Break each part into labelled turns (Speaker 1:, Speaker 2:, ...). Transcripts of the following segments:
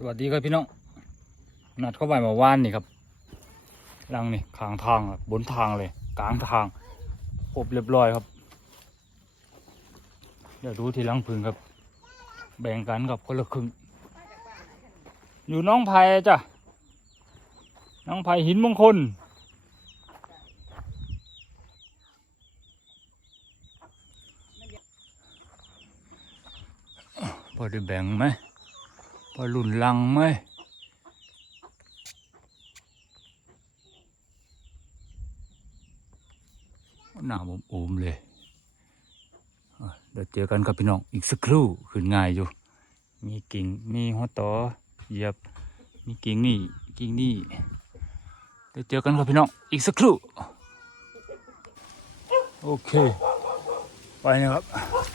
Speaker 1: สวัสดีครับพี่น้อง นัดเข้าไปมาว่านนี่ครับรังนี่ขางทางอะบนทางเลย กลางทางครบเรียบร้อยครับ เดี๋ยวดูที่รังพึ่งครับ แบ่งกันกับคนละครึ่ง อยู่น้องไผ่จ้ะ น้องไผ่หินมงคลพอได้แบ่งไหม พอหลุนลังไหมหน้าผมอูมเลยเดี๋ยวเจอกันครับพี่น้องอีกสักครู่ขึ้นง่ายอยู่ มีกิ่งมีหัวต่อเหยียบมีกิ่งนี่กิ่งนี่เดี๋ยวเจอกันครับพี่น้องอีกสักครู่ โอเค ไปนะครับ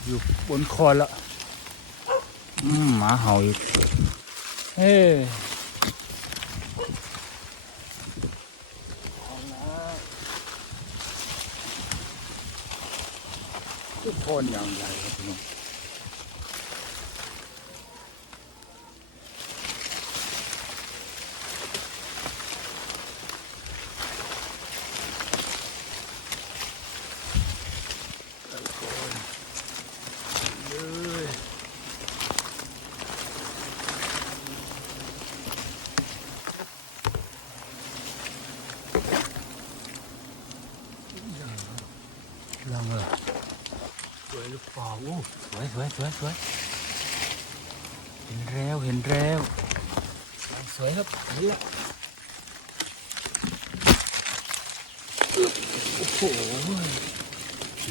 Speaker 1: อยู่บนคอนแล้ว หมาเห่าอีก เฮ้ทุกคนอย่างไรครับพี่น้องเลยลังเลยสวยหรือเปล่าโอ้ สวยสวยเห็นแล้วเห็นแล้วสวยครับเห็นแล้วโอ้โหเห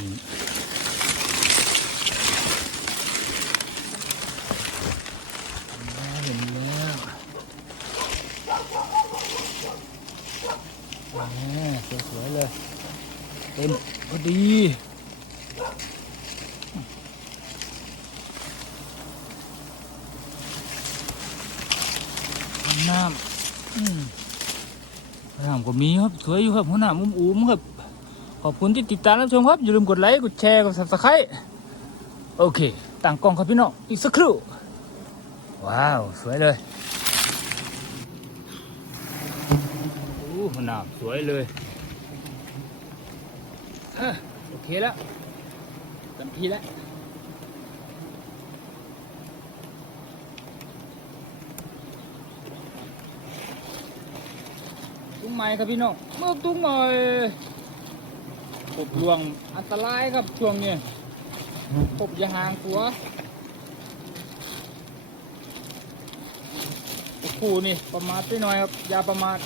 Speaker 1: ็นแล้วสวยๆเลย เต็มพอดีน้ำอืมน้ำ ก็มีครับสวยอยู่ครับหัวหน้ามุมอูมครับ ขอบคุณที่ติดตามรับชมครับ อย่าลืมกดไลค์ กดแชร์ กด subscribe โอเคต่างกล้องครับพี่น้อง อีกสักครู่ ว้าว สวยเลยโอ้หัวหน้าสวยเลยโอเคแล้วเต็มที่แล้ว ตุ้งไม้ครับพี่น้องเมื่อตุ้งไม้ปบลวงอันตรายครับช่วงนี้ปบอย่าห่างตัวโอ้โหนี่ประมาทไปหน่อยครับอย่าประมาท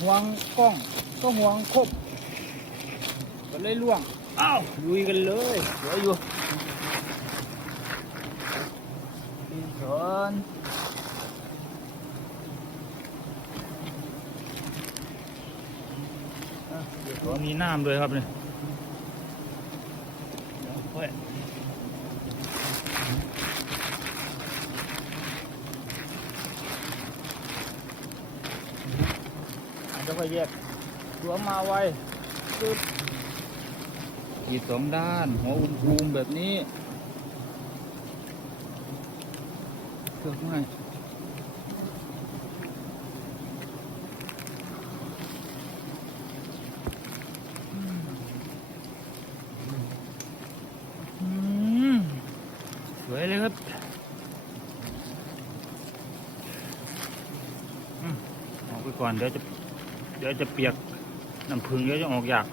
Speaker 1: ห่วงกล้องก็ห่วงครบก็เลยล่วงอ้าวลุยกันเลยเดี๋ยวอยู่ดินสอนอะเดี๋ยวขอ มีน้ำด้วยครับเนี่ยอาจจะค่อยแยกตัวมาไวปึ๊บขีดสองด้าน หัวอุ้มๆแบบนี้เกือบไม่อืมสวยเลยครับอืม ออกไปก่อนเดี๋ยวจะเดี๋ยวจะเปียกน้ำพึ่งเดี๋ยวจะออกยาก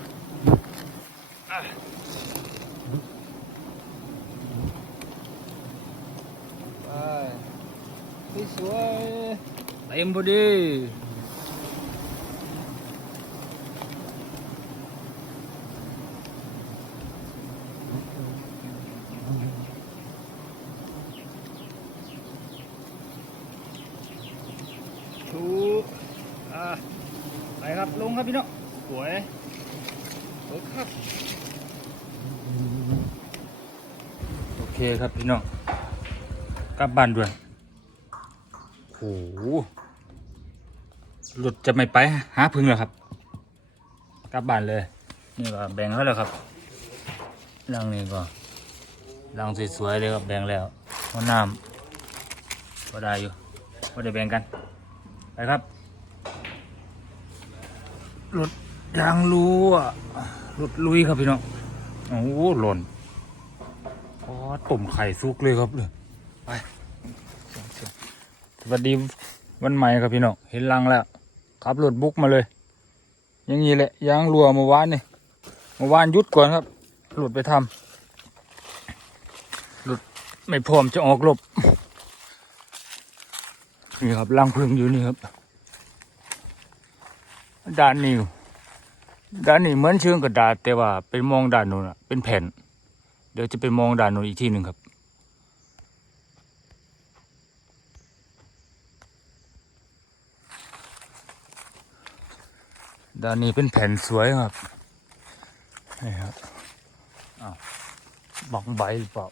Speaker 1: ไปสวยๆเต็มพอดีชูอ่าไป ครับลงครับพี่น้องสวยสวยครับโอเคครับพี่น้องกลับบ้านด้วยโอ้โหหลุดจะไม่ไปหาพึ่งเหรอครับ กลับบ้านเลย นี่ก็แบ่งเขาแล้วครับรังนี้ก็รังสวยๆเลยครับแบ่งแล้วหัวน้ำก็ได้อยู่ก็จะแบ่งกัน ไปครับ รถยางรั่วรถลุยครับพี่น้องโอ้โหหล่นอ๋อต้มไข่ซุกเลยครับเลยไปสวัสดีวันใหม่ครับพี่น้องเห็นลังแล้วขับรถบุกมาเลย อย่างนี้แหละยางรั่วเมื่อวานนี่เมื่อวานยุดก่อนครับ หลุดไปทำหลุดไม่พร้อมจะออกรบนี่ครับรังพึ่งอยู่นี่ครับ ด้านนี้ด้านนี้เหมือนเชิงกระดาษ แต่ว่าเป็นมองด้านนู้นะเป็นแผ่น เดี๋ยวจะไปมองด้านนู้นอีกทีหนึ่งครับด้านนี้เป็นแผ่นสวยครับนี่ครับอ้าวบังใบหรือเปล่า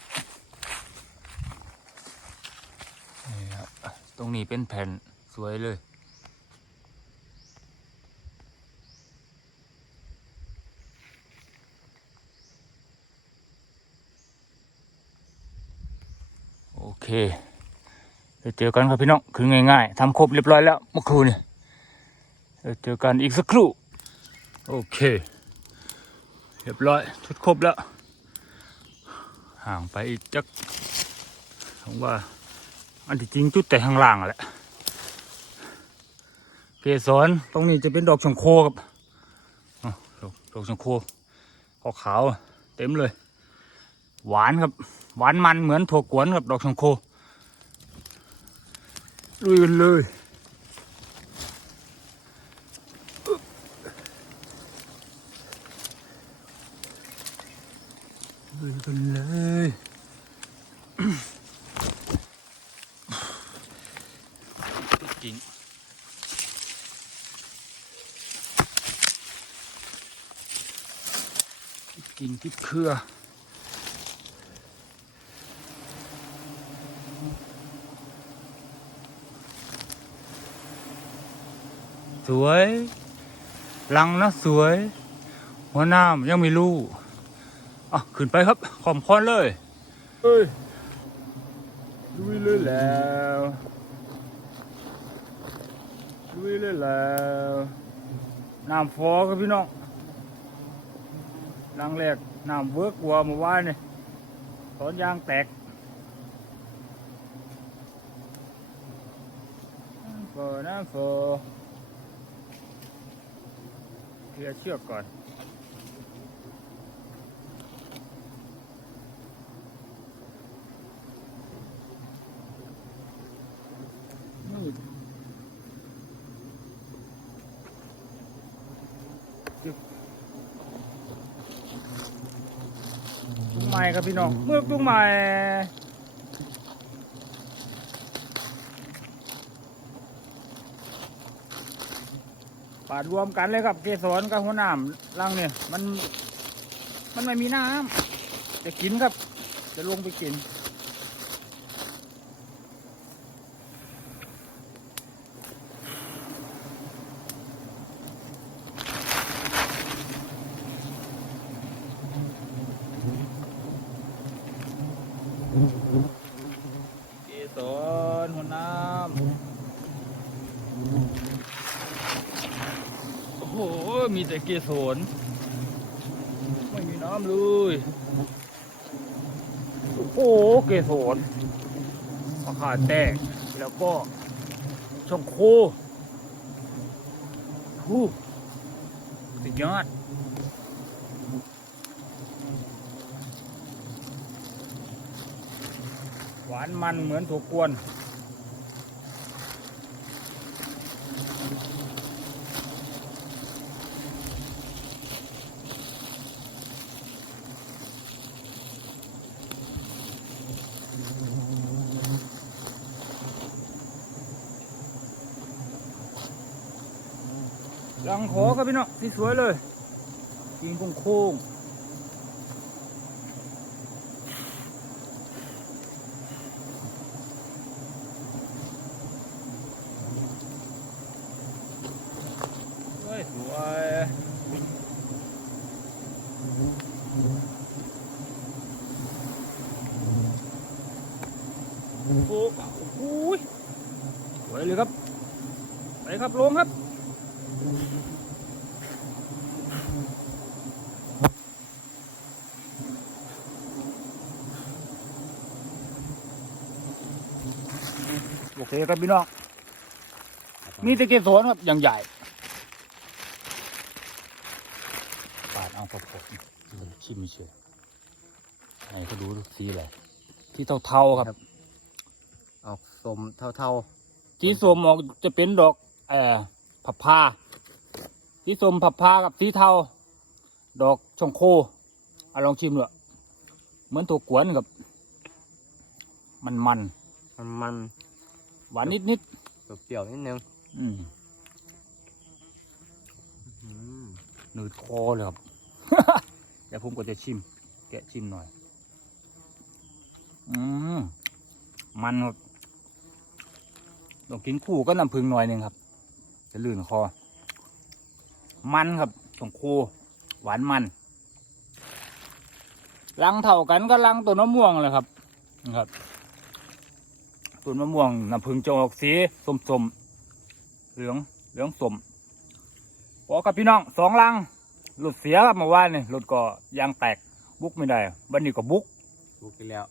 Speaker 1: นี่ครับตรงนี้เป็นแผ่นสวยเลย เคเดี๋ยวเจอกันครับพี่น้องคือง่ายๆทำครบเรียบร้อยแล้วเมื่อคืนนี่เดี๋ยวเจอกันอีกสักครู่โอเค เรียบร้อยทุดครบแล้ว ห่างไปอีกจักผมว่า อันที่จริงจุดแต่ข้างล่างอะแหละเกสรตรงนี้จะเป็นดอกชงโคครับอ๋อดอกดอกชงโคขาวๆเต็มเลย หวานครับ หวานมันเหมือนถั่วกวนกับดอกชงโคลุยกันเลยลุยกันเลยจริงกินที่เครือ สวยลังนะสวย หัวหน้ามยังไม่รู้อะขึ้นไปครับขอมคอนเลยเฮ้ยลุยเลยแล้วลุยเลยแล้วน้ำฟอครับพี่น้องลังแรกน้ำเวิร์กวัวเมื่อวานนี่ตอนยางแตกน้ำฟอน้ เคลียร์เชือกก่อนมืดจึ๊บจุงไม้ครับพี่น้องเมือกจุงไม้าดรวมกันเลยครับ เกสรกับหัวหน้ำรังเนี่ยมัน มันไม่มีน้ำจะกินครับ จะลงไปกิน เกสรหัวน้ำโอ้โห มีแต่เกสรไม่มีน้ำเลย โอ้เกสรมะขาแตกแล้วก็ช่องโคฮู้สุดยอดหวานมันเหมือนถั่วกวน ลังขอครับพี่น้องสวยเลยกินคงโค้งสวยสวยโอ้โหไปเลยครับ ไปครับลงครับ โอเคครับพี่น้องมีแตะเกียบสวนครับอย่างใหญ่ปาดเอากรอบๆชิมเฉยให้เขาดูสีอะไรที่เทาๆครับ
Speaker 2: ออกสมเท่า
Speaker 1: สีส้มออกจะเป็นดอกเอ่อผับพาสีส้มผับพากับสีเทา ดอกชงโคเอาลองชิมดูเหมือนตัวกวนกับ มันมัน
Speaker 2: ๆมันมัน
Speaker 1: ๆ หวานนิดนิด
Speaker 2: ๆเปรี้ยวๆนิดนึง
Speaker 1: ๆอืม
Speaker 2: อืม
Speaker 1: หนืดคอเลยครับเดี๋ยวผมก็จะชิม แกะชิมหน่อย อืมมันครับต้องกินคู่ก็น้ำผึ้งหน่อยหนึ่งครับ จะลื่นคอ มันครับตรงโคหวานมันรังเท่ากันก็รังต้นมะม่วงเลยครับนะครับ ต้นมะม่วงน้ำผึ้งจะออกสีส้มๆเหลืองเหลืองส้มพอกับพี่น้องสองรังหลุดเสียครับเมื่อวานนี่รถก็ยางแตกบุกไม่ได้วันนี้ก็บุก
Speaker 2: บุกไปแล้ว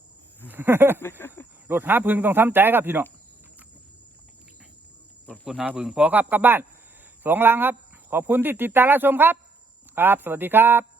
Speaker 1: รถหาพึ่งต้องทำใจครับพี่น้องรถคนหาพึ่งพอครับกลับบ้านสองลังครับ ขอบคุณที่ติดตามรับชมครับ ครับ สวัสดีครับ